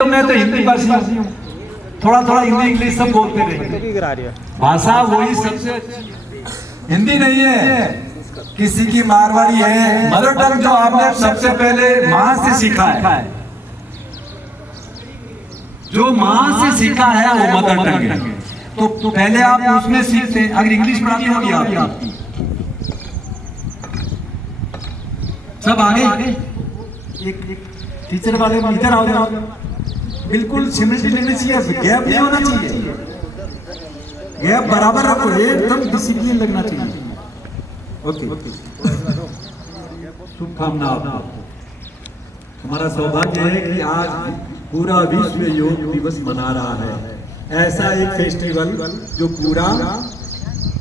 मैं तो हिंदी भाषी हूँ, थोड़ा थोड़ा हिंदी इंग्लिश सब बोलते रहे। भाषा वही सबसे अच्छी हिंदी नहीं है, किसी की मारवाड़ी है। मदर टंग जो आपने सबसे पहले माँ से सीखा है, जो माँ से सीखा है वो मदर टंग है। तो पहले आप उसमें सीखते हैं। अगर इंग्लिश पढ़ानी होगी आपकी, सब आगे एक टीचर वाले इधर आओ, बिल्कुल सिमरन लेनी चाहिए, गैप नहीं होना चाहिए, गैप बराबर रखो, एकदम डिसिप्लिन लगना चाहिए। ओके, शुभकामना आपको। हमारा सौभाग्य है कि आज पूरा विश्व योग दिवस मना रहा है। ऐसा एक फेस्टिवल जो पूरा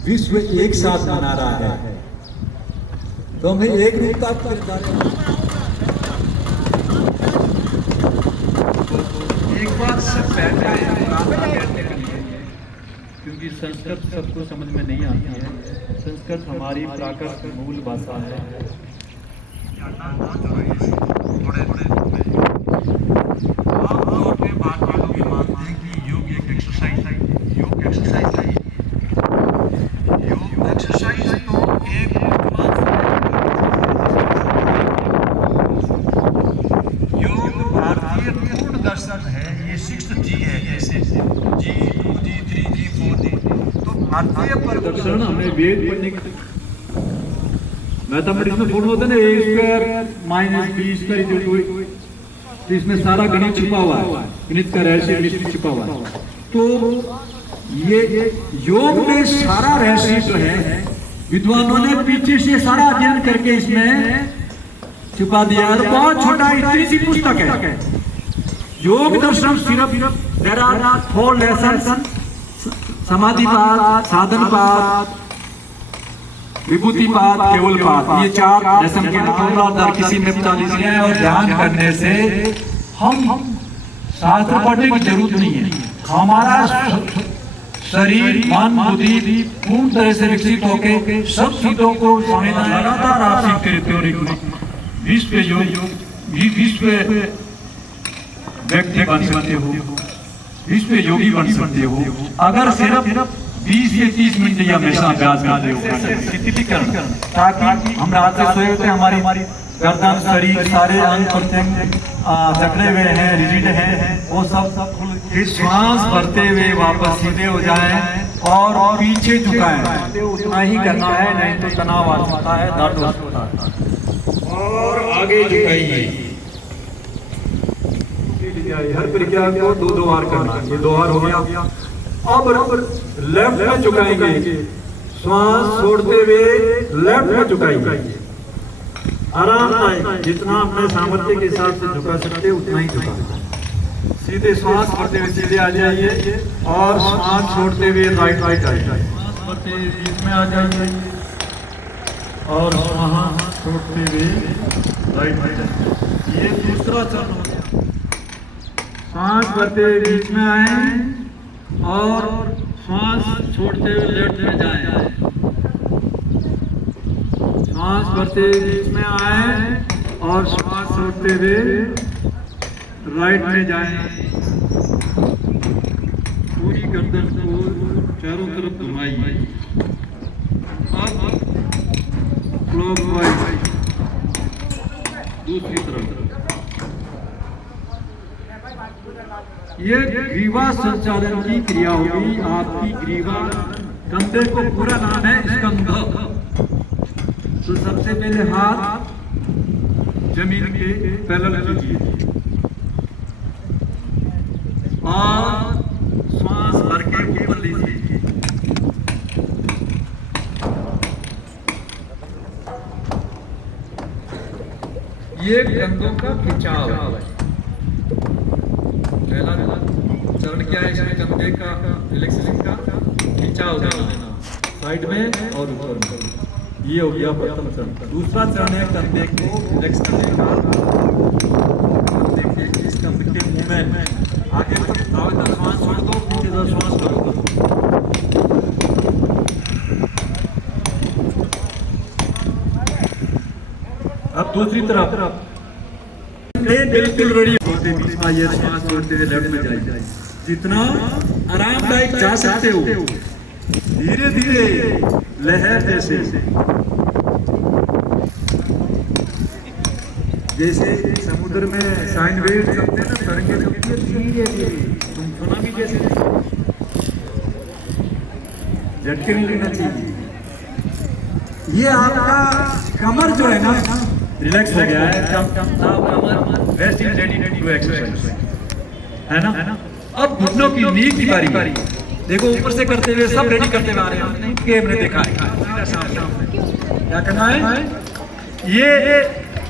विश्व एक साथ मना रहा है, तो हमें एक रूपता सब बैठ जाए, क्योंकि संस्कृत सबको समझ में नहीं आती है। संस्कृत हमारी प्राकृत मूल भाषा है। बात वालों की मानते हैं कि योग एक एक्सरसाइज है, योग एक्सरसाइज है, योग एक्सरसाइज तो एक योग भारतीय पूर्ण दर्शन है। ये 6G है, जैसे G, 2G, 3G, 4G। तो भारतीय पर दर्शन हमें वेद पढ़ने की मैथमेटिक्स में पूर्ण होता है ना, a square minus b square equal to, तो इसमें सारा गणित छुपा हुआ है, गणित का रहस्य मिस्ट्री छुपा हुआ है। तो ये योग में सारा रहस्य जो है विद्वानों ने पीछे से सारा अध्ययन करके इसमें छुपा दिया है। बहुत छोटा इतनी सी पुस्तक है योग दर्शन। सिर्फ देयर आर 4 लेसन, समाधिपाद, साधनपाद, विभूतिपाद, केवलपाद, ये 4 लेसन के नाम किसी में 45 हैं। और ध्यान करने से हम शास्त्र पढ़ने की जरूरत नहीं है। हमारा शरीर, मन, बुद्धि पूर्ण तरह से विकसित होकर सब चीजों को समझना लगातार आप सीखते रहते हो। विश्व योग, विश्व व्यक्ति बन सकते हो, विश्व योगी बन सकते हो अगर सिर्फ 20 से 30 मिनट या हमेशा अभ्यास करते हो। शिथिलीकरण, ताकि हम रात से सोए होते हैं, हमारी गर्दन, शरीर, सारे अंग प्रत्यंग जकड़े हुए हैं, रिजिड हैं, वो सब फिर श्वास भरते हुए वापस सीधे हो जाएं और पीछे झुकाएं। उतना ही करना है, नहीं तो तनाव आ सकता है, दर्द हो सकता है। और आगे झुकाइए। हर प्रक्रिया को 2 बार करना है। ये 2 बार हो गया। अब लेफ्ट में झुकाएंगे, श्वास छोड़ते हुए लेफ्ट में झुकाएंगे। आराम आए, जितना अपने सामर्थ्य के हिसाब से झुका सकते उतना ही झुकाएं। सीधे श्वास भरते हुए सीधे आ जाइए और श्वास छोड़ते हुए राइट आ जाइए, भरते हुए बीच में आ जाइए और श्वास छोड़ते हुए राइट आ जाइए। ये दूसरा चरण हो गया। श्वास भरते हुए बीच में आए और श्वास छोड़ते हुए लेफ्ट में जाएं। श्वास भरते हुए बीच में आए और श्वास छोड़ते हुए राइट में जाएं। पूरी गर्दन को चारों तरफ घुमाइए। अब क्लॉकवाइज दूसरी तरफ। ये ग्रीवा संचालन की क्रिया होगी। आपकी ग्रीवा कंधे को पूरा नाम है स्कंध। तो सबसे पहले हाथ जमीन के पैरेलल कीजिए और श्वास भर के ऊपर लीजिए। ये कंधों का खिंचाव है। पहला चरण क्या है इसमें? कंधे का रिलैक्सेशन का खिंचाव देना साइड में और ऊपर में। ये हो गया प्रथम चरण। दूसरा चरण है कंधे को रिलैक्स करने का। देखिए इस कंधे के मूवमेंट आगे तक श्वास छोड़ दो, पीछे से श्वास करो। अब दूसरी तरफ कंधे बिल्कुल रेडी होते आइए, श्वास छोड़ते हुए लेफ्ट में जाइए, जितना आरामदायक जा सकते हो, धीरे धीरे लहर जैसे, जैसे समुद्र में साइन वेव चलते हैं ना, तरंगे चलती है धीरे धीरे, तुम सुना भी जैसे, झटके नहीं लेना चाहिए। ये आपका कमर जो है ना रिलैक्स हो गया है, कमर rest is ready to exercise, है ना। अब घुटनों की नी की बारी, देखो ऊपर से करते हुए सब रेडी करते हुए आ रहे हैं, हमने देखा है। क्या करना है, ये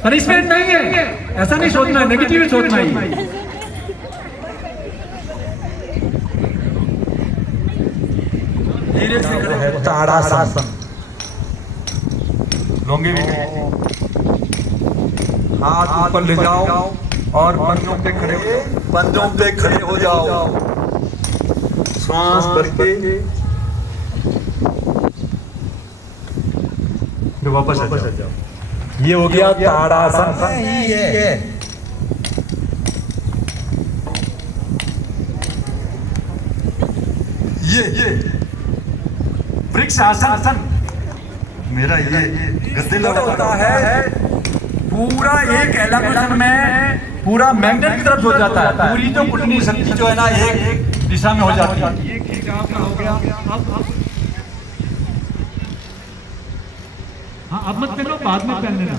पनिशमेंट नहीं है, ऐसा नहीं सोचना है, नेगेटिव सोचना ही। धीरे से खड़े, ताड़ासन, लोंगे भी हाथ ऊपर ले जाओ और पंजों पे खड़े हो जाओ, सांस भर के वापस आ जाओ। ये हो गया ताड़ासन। ये वृक्षासन, मेरा ये गद्दे होता है, पूरा एक एलिमेंट में पूरा मैग्नेट की तरफ हो जाता है, पूरी जो कुंडली शक्ति जो है ना एक दिशा में हो जाती है। ये खींच आपका हो गया। हाँ अब मत पहनो, बाद में पहन लेना।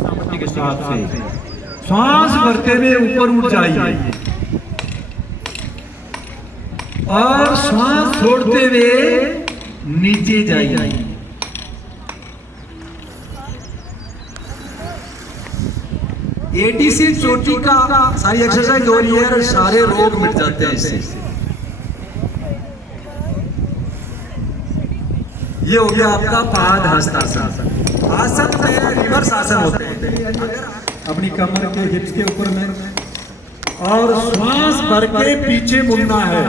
सामर्थ्य के साथ से सांस भरते हुए ऊपर उठ जाइए और सांस छोड़ते हुए नीचे जाइए। एडी से चोटी का सारी एक्सरसाइज हो रही है और सारे रोग मिट जाते हैं इससे। ये हो गया आपका पाद हस्तासन। आसन में रिवर्स आसन होते हैं, अपनी कमर के हिप्स के ऊपर में और श्वास भर के पीछे मुड़ना है।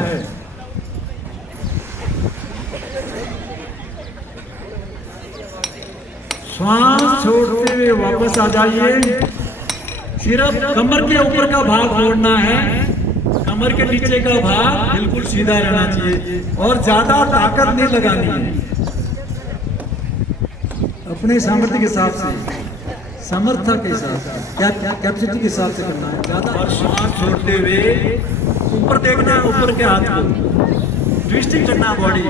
श्वास छोड़ते हुए वापस आ जाइए, सिर्फ कमर के ऊपर का भाग मोड़ना है, कमर के नीचे का भाग बिल्कुल सीधा रहना चाहिए और ज्यादा ताकत नहीं लगानी है, अपने सामर्थ्य के हिसाब से, सामर्थ्य के हिसाब से, क्या कैपेसिटी के हिसाब से करना है ज्यादा। और श्वास छोड़ते हुए ऊपर देखना है, ऊपर के हाथ को ट्विस्टिंग करना बॉडी,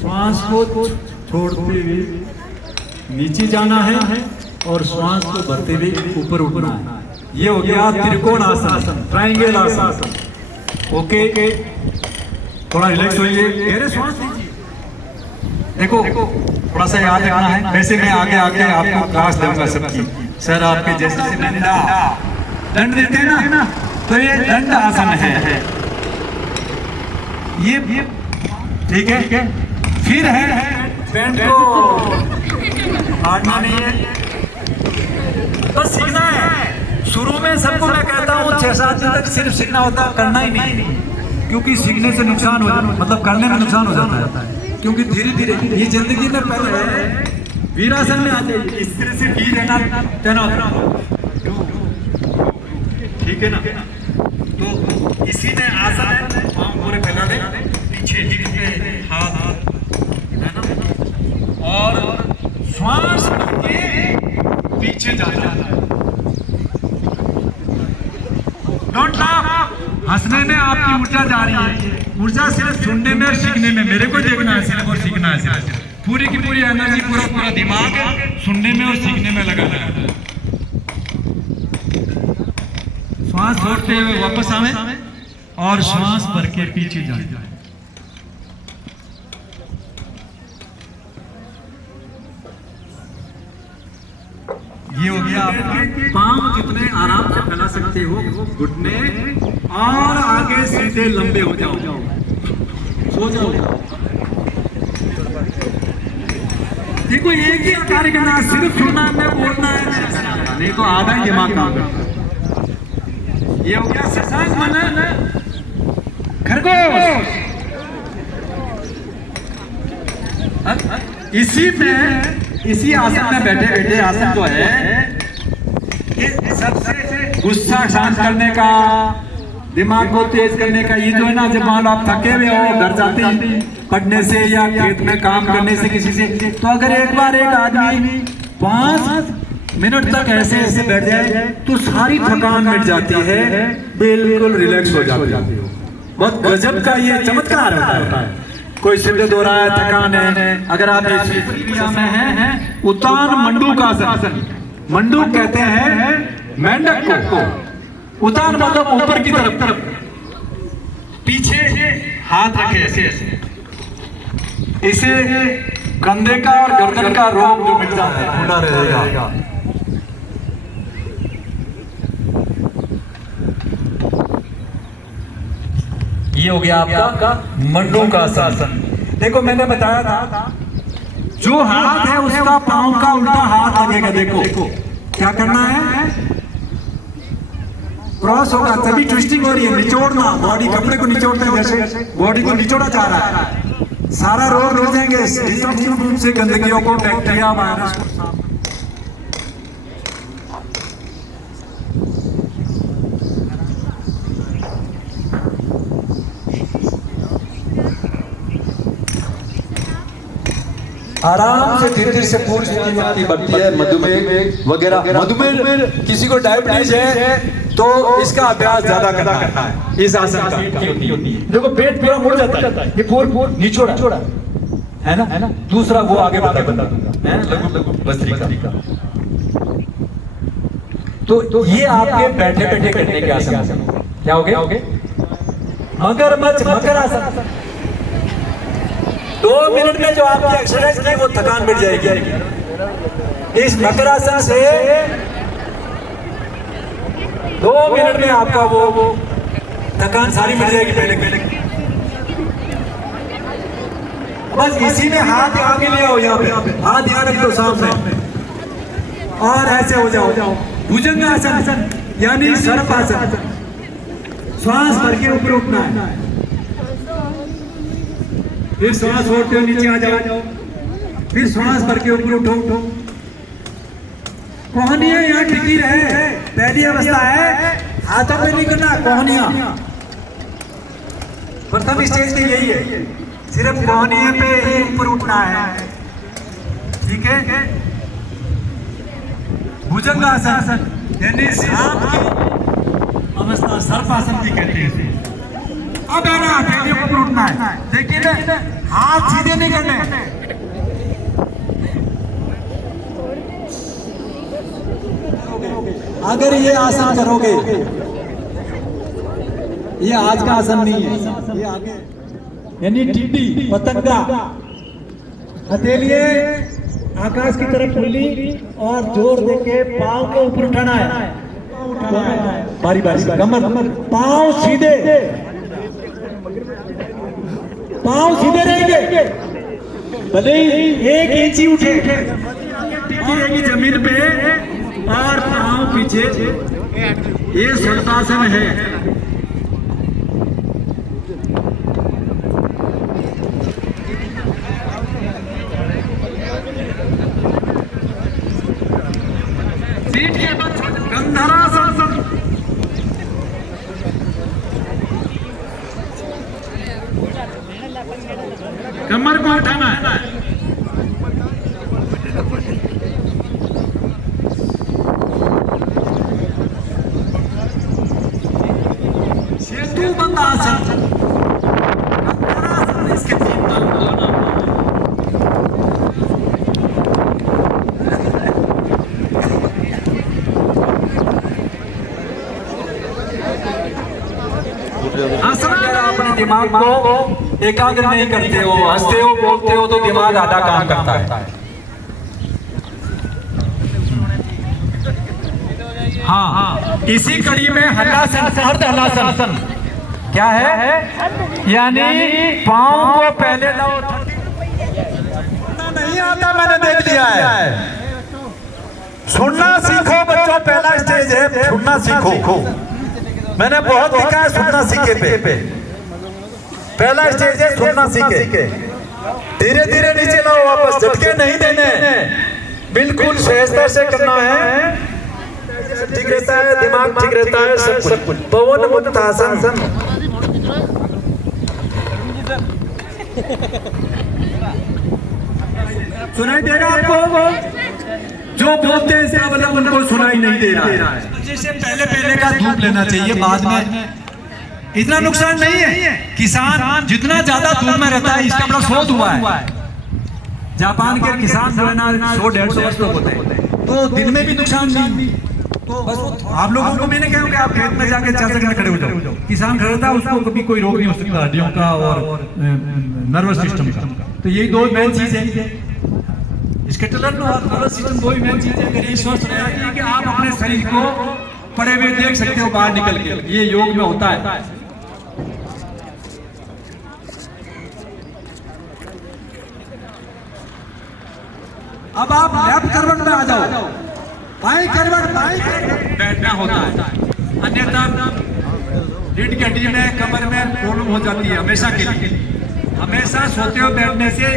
श्वास को छोड़ते हुए नीचे जाना है और श्वास को भरते हुए ऊपर उठना है। ये हो गया त्रिकोण आसन, ट्रायंगल आसन। ओके, थोड़ा रिलैक्स होइए, गहरे श्वास लीजिए। देखो थोड़ा सा याद रखना है, वैसे मैं आगे आगे आपको क्लास दूंगा सबकी। सर आपके जैसे दंड देते हैं ना, तो ये दंड आसन है, ये ठीक है। फिर है पैंट को फाड़ना नहीं है, बस सीखना है। शुरू में सबको मैं कहता हूँ 6-7 दिन तक सिर्फ सीखना होता है, करना ही नहीं, क्योंकि सीखने से नुकसान हो जाता, मतलब करने में नुकसान हो जाता है, क्योंकि धीरे धीरे ये जिंदगी में पहले वीरासन में आते हैं, इस तरह से ठीक है ना, ठीक है ना। तो इसी में आसन है, पाँव पूरे फैला दे, पीछे झुकते हाथ है ना, और श्वास के पीछे जाना है। डोंट लाफ, हंसने में आपकी ऊर्जा जा रही है, ऊर्जा सिर्फ सुनने में और सीखने में, मेरे को देखना है सिर्फ और सीखना है सिर्फ, पूरी की पूरी एनर्जी, पूरा दिमाग सुनने में और सीखने में लगाना है। श्वास छोड़ते हुए वापस आवे और श्वास भर के पीछे जाए। ये हो गया, पांव जितने आराम से फैला सकते हो, घुटने और आगे सीधे लंबे हो जाओ, सो जाओ। देखो एक ही कार्य करना, सिर्फ सुनना है, बोलना है, नहीं तो आधा ही दिमाग काम करता है। ये हो गया शशांक मनन, खरगोश। इसी आसन में बैठे बैठे आसन जो है ये सबसे गुस्सा शांत करने का, दिमाग को तेज करने का। ये जो है ना, जब मान लो आप थके हुए हो, घर जाते हैं पढ़ने से या खेत में काम करने से किसी से, तो अगर एक बार एक आदमी 5 मिनट तक ऐसे ऐसे बैठ जाए तो सारी थकान मिट जाती है, बिल्कुल रिलैक्स हो जाती है। बहुत गजब का ये चमत्कार होता है। कोई सिद्ध हो रहा है, थकान है, अगर आप इस क्रिया में हैं, उतान मंडूक आसन, मंडूक कहते हैं मेंढक को। उतान मतलब ऊपर की तरफ, पीछे हाथ रखे ऐसे ऐसे, इसे कंधे का और गर्दन का रोग जो मिट जाता है, मुड़ा रहेगा। ये हो गया आपका मंडूक आसन। देखो मैंने बताया था जो हाथ है उसका पांव का उल्टा हाथ लगेगा। देखो क्या करना है, क्रॉस होगा तभी ट्विस्टिंग हो रही है, निचोड़ना, बॉडी कपड़े को निचोड़ते हैं, जैसे बॉडी को निचोड़ा जा रहा है। सारा रोग मिल जाएंगे डिस्ट्रक्टिव रूप से, गंदगियों को, बैक्टीरिया, वायरस को। आराम से धीरे धीरे से पूरी शक्ति बढ़ती है। मधुमेह वगैरह, मधुमेह किसी को डायबिटीज है तो इसका अभ्यास ज्यादा करना है इस आसन का। देखो पेट पूरा मुड़ जाता है, ये पूरा निचोड़ा है ना। दूसरा वो आगे बता दूंगा, लघु भस्त्रिका। तो ये आपके बैठे बैठे करने के आसन। क्या हो गए? मगरमच्छ मकर आसन। 2 मिनट में जो आपकी एक्सरसाइज की वो थकान मिट जाएगी। इस मकर आसन से 2 मिनट में आपका वो थकान सारी मिट जाएगी पहले। बस इसी में हाथ आगे ले आओ, यहाँ पे हाथ यहाँ रख दो सामने और ऐसे हो जाओ। भुजंग आसन यानी सर्प आसन। श्वास भर के ऊपर उठना है, फिर श्वास छोड़ते हुए नीचे आ जाओ, फिर श्वास भर के ऊपर उठो। कोहनियां यहाँ टिकी रहे, पहली अवस्था है, हाथों पे नहीं करना, कोहनियां। प्रथम स्टेज की यही है, सिर्फ कोहनियां पे ही ऊपर उठना है, ठीक है। भुजंग आसन यानी सांप की अवस्था, सर्पासन भी कहते हैं। अब है ना, पहले ऊपर उठना है, देखिए हाथ सीधे नहीं करने। अगर ये आसन करोगे, ये आज का आसन नहीं है, ये आगे यानी टिड्डी, पतंगा, हथेलिए आकाश की तरफ खुली और जोर देके पांव को ऊपर उठाना है, बारी बारी कमर, पांव सीधे, पांव सीधे रहेंगे, भले ही 1 इंच ही उठे, टिकी रहेगी जमीन पे और पांव पीछे। ये सर्पासन है। सीट के बाद गंधरासन, कमर को उठाना है। सेतु बंद आसन, इसके 3 नाम बोलना। अपने दिमाग को एकाग्र नहीं करते हो, हंसते हो, बोलते हो तो दिमाग आधा काम करता है। हाँ, इसी कड़ी में हलासन, अर्ध हलासन क्या है? यानी पांव को पहले लाओ। नहीं आता, मैंने देख लिया है। सुनना सीखो बच्चों, पहला स्टेज है, सुनना सीखो। मैंने बहुत देखा है, सुनना सीखे पे पहला स्टेज है सुनना सीखे, धीरे धीरे नीचे लाओ वापस, झटके नहीं देने, बिल्कुल सहजता से करना है, ठीक रहता है, दिमाग ठीक रहता है, सब कुछ। पवन मुक्त आसन, सुनाई दे रहा आपको? जो बोलते हैं इसका मतलब उनको सुनाई नहीं दे रहा है। जैसे पहले का धूप लेना चाहिए, बाद में इतना नुकसान नहीं है। किसान जितना ज्यादा धूप में रहता है, इसका मतलब शोध हुआ है। जापान के किसान जो है ना 100-150 वर्ष लोग होते हैं, तो दिन में भी नुकसान नहीं। तो बस आप लोगों को मैंने कहा कि आप खेत में जाके 4 सेकंड खड़े हो जाओ। किसान खड़ा था, उसको कभी कोई रोग नहीं हो सकता हड्डियों का और नर्वस सिस्टम का। तो यही दो मेन चीज है, स्केलेटन और नर्वस सिस्टम, दो ही मेन चीज है। अगर ये स्वस्थ रहेगी कि आप अपने शरीर को पड़े हुए देख सकते हो बाहर निकल के, ये योग में होता है। अब आप लेफ्ट करवट में आ जाओ, बाएं करवट बैठना होता है, अन्यथा रीढ़ की हड्डी में, कमर में प्रॉब्लम हो जाती है हमेशा के लिए। हमेशा सोते हुए बैठने से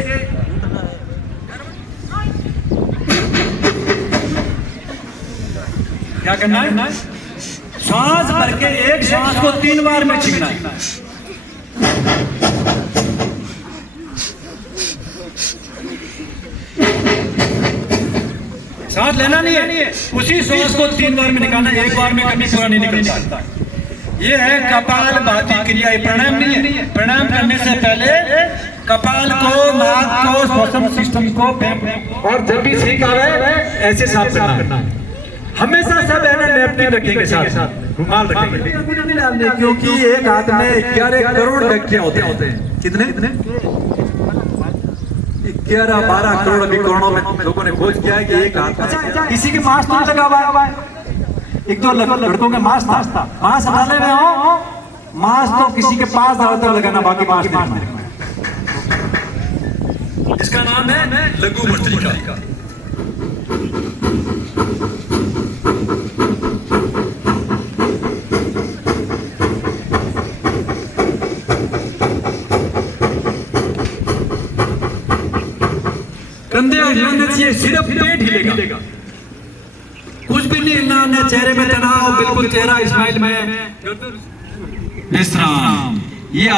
क्या करना है? सांस भर के एक सांस को 3 बार में छीनना है। सांस लेना नहीं है, उसी सांस को 3 बार में निकालना, एक बार में कभी पूरा नहीं निकलता। ये है कपालभाति क्रिया, ये प्राणायाम नहीं है। प्राणायाम करने से पहले कपाल को, नाक को, श्वसन सिस्टम को, और जब भी छींक आवे ऐसे साफ करना है। हमेशा सब नैपकिन रखेंगे, साथ रुमाल रखेंगे, क्योंकि एक हाथ में 11 करोड़ व्यक्ति होते हैं। कितने 11-12 करोड़ अभी कोरोना में लोगों ने खोज किया है कि एक हाथ में। किसी के मास्क तो लगा हुआ है, एक दो लड़कों के मास्क था, मास्क हटाने में हो, मास्क तो किसी के पास ज्यादातर लगाना, बाकी मास्क नहीं। इसका नाम है लघु भस्त्रिका। कंधे हिलाने चाहिए, सिर्फ पेट हिलेगा, कुछ भी नहीं हिलना। चेहरे में तनाव, बिल्कुल चेहरा स्माइल में विश्राम। ये